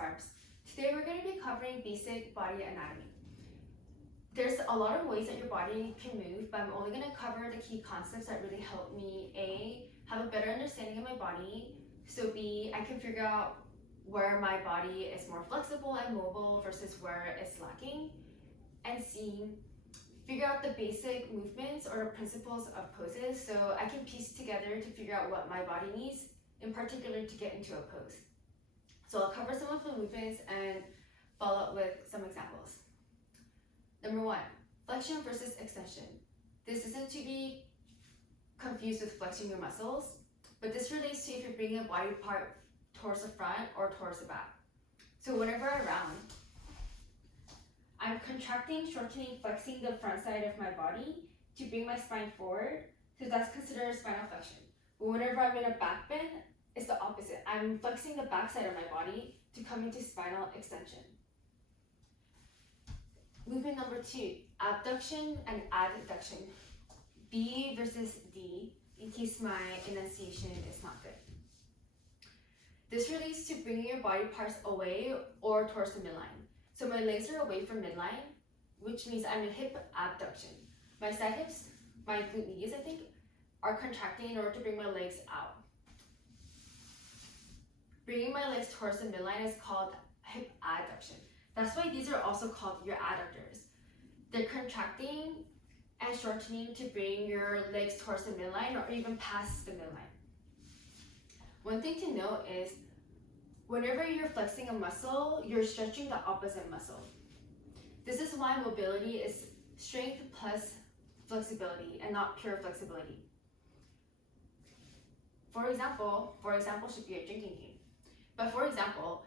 Barbs. Today we're going to be covering basic body anatomy. There's a lot of ways that your body can move, but I'm only going to cover the key concepts that really help me A, have a better understanding of my body, so B, I can figure out where my body is more flexible and mobile versus where it's lacking, and C, figure out the basic movements or principles of poses so I can piece together to figure out what my body needs, in particular to get into a pose. So I'll cover some of the movements and follow up with some examples. Number 1, flexion versus extension. This isn't to be confused with flexing your muscles, but this relates to if you're bringing a body part towards the front or towards the back. So whenever I round, I'm contracting, shortening, flexing the front side of my body to bring my spine forward, so that's considered spinal flexion. But whenever I'm in a back bend, it's the opposite. I'm flexing the back side of my body to come into spinal extension. Movement number 2, abduction and adduction. B versus D, in case my enunciation is not good. This relates to bringing your body parts away or towards the midline. So my legs are away from midline, which means I'm in hip abduction. My side hips, my glute medius, I think, are contracting in order to bring my legs out. Bringing my legs towards the midline is called hip adduction. That's why these are also called your adductors. They're contracting and shortening to bring your legs towards the midline or even past the midline. One thing to note is whenever you're flexing a muscle, you're stretching the opposite muscle. This is why mobility is strength plus flexibility and not pure flexibility. For example should be a drinking game. But for example,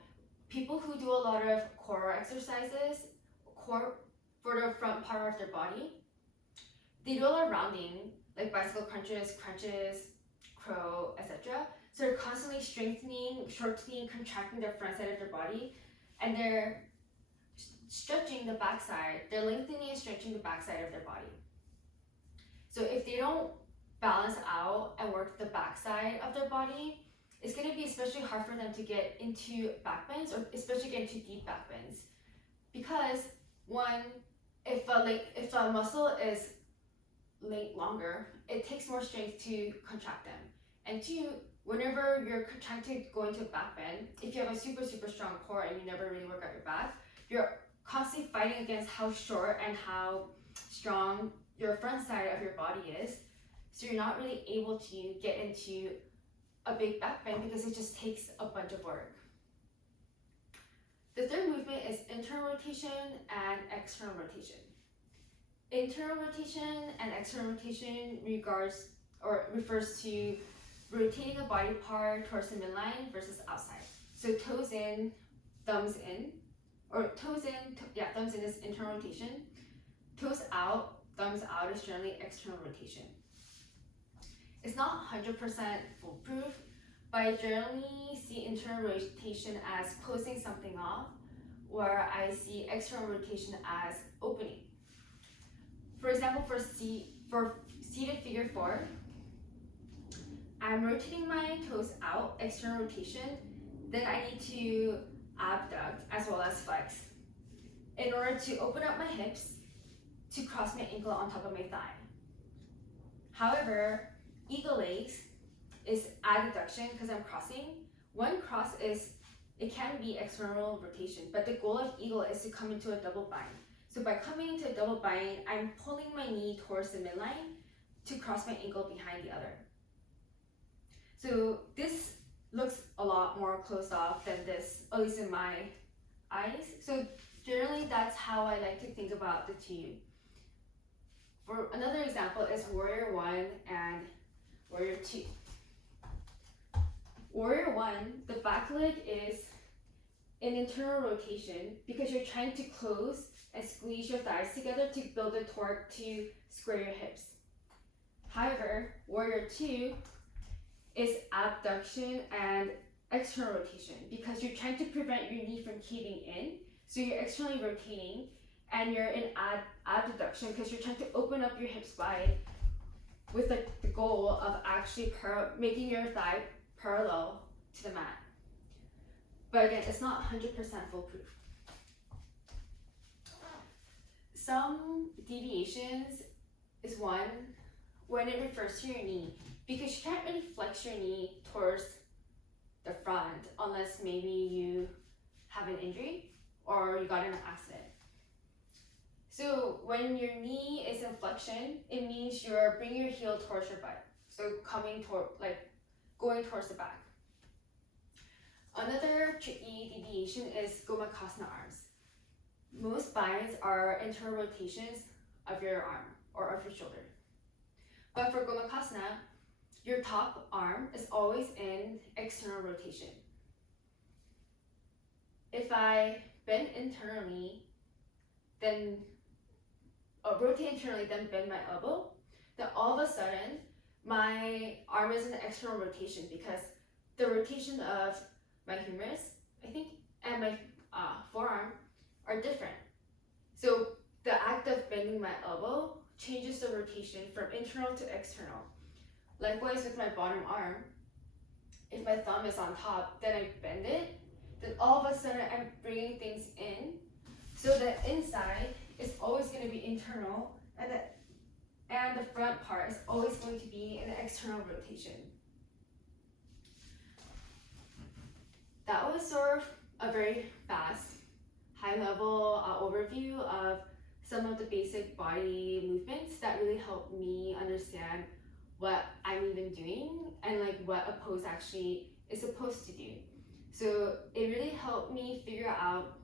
people who do a lot of core exercises, core for the front part of their body, they do a lot of rounding, like bicycle crunches, crow, etc. So they're constantly strengthening, shortening, contracting the front side of their body, and they're stretching the back side. They're lengthening and stretching the back side of their body. So if they don't balance out and work the back side of their body, it's going to be especially hard for them to get into back bends, or especially get into deep back bends. Because one, if a muscle is longer, it takes more strength to contract them. And two, whenever you're trying to go into a back bend, if you have a super strong core and you never really work out your back, you're constantly fighting against how short and how strong your front side of your body is. So you're not really able to get into a big back bend because it just takes a bunch of work. The third movement is internal rotation and external rotation. Internal rotation and external rotation refers to rotating a body part towards the midline versus outside. So toes in, thumbs in, or toes in, thumbs in is internal rotation. Toes out, thumbs out is generally external rotation. It's not 100% foolproof, but I generally see internal rotation as closing something off, where I see external rotation as opening. For example, for seated figure 4, I'm rotating my toes out, external rotation, then I need to abduct as well as flex in order to open up my hips to cross my ankle on top of my thigh. However, eagle legs is adduction because I'm crossing. One cross it can be external rotation, but the goal of eagle is to come into a double bind. So by coming into a double bind, I'm pulling my knee towards the midline to cross my ankle behind the other. So this looks a lot more closed off than this, at least in my eyes. So generally that's how I like to think about the two. For another example is warrior 1 and warrior 2. Warrior 1, the back leg is an internal rotation because you're trying to close and squeeze your thighs together to build a torque to square your hips. However, warrior 2 is abduction and external rotation because you're trying to prevent your knee from caving in, so you're externally rotating, and you're in adduction because you're trying to open up your hips wide with the goal of actually making your thigh parallel to the mat. But again, it's not 100% foolproof. Some deviations is one when it refers to your knee, because you can't really flex your knee towards the front unless maybe you have an injury or you got in an accident. So when your knee is in flexion, it means you're bringing your heel towards your butt. So going towards the back. Another tricky deviation is gomakasana arms. Most spines are internal rotations of your arm or of your shoulder. But for gomakasana, your top arm is always in external rotation. If I bend internally, then rotate internally, then bend my elbow, then all of a sudden my arm is in external rotation because the rotation of my humerus, I think, and my forearm are different. So the act of bending my elbow changes the rotation from internal to external. Likewise with my bottom arm, if my thumb is on top, then I bend it, then all of a sudden I'm bringing things in. So the inside is always going to be internal, and the front part is always going to be in external rotation. That was sort of a very fast, high-level overview of some of the basic body movements that really helped me understand what I'm even doing and what a pose actually is supposed to do. So it really helped me figure out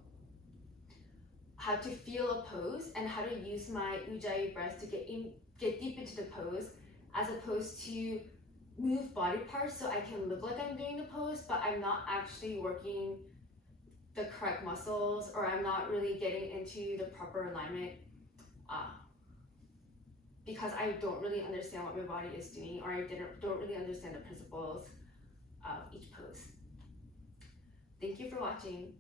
how to feel a pose and how to use my ujjayi breath to get deep into the pose, as opposed to move body parts so I can look like I'm doing the pose, but I'm not actually working the correct muscles, or I'm not really getting into the proper alignment because I don't really understand what my body is doing, or I don't really understand the principles of each pose. Thank you for watching.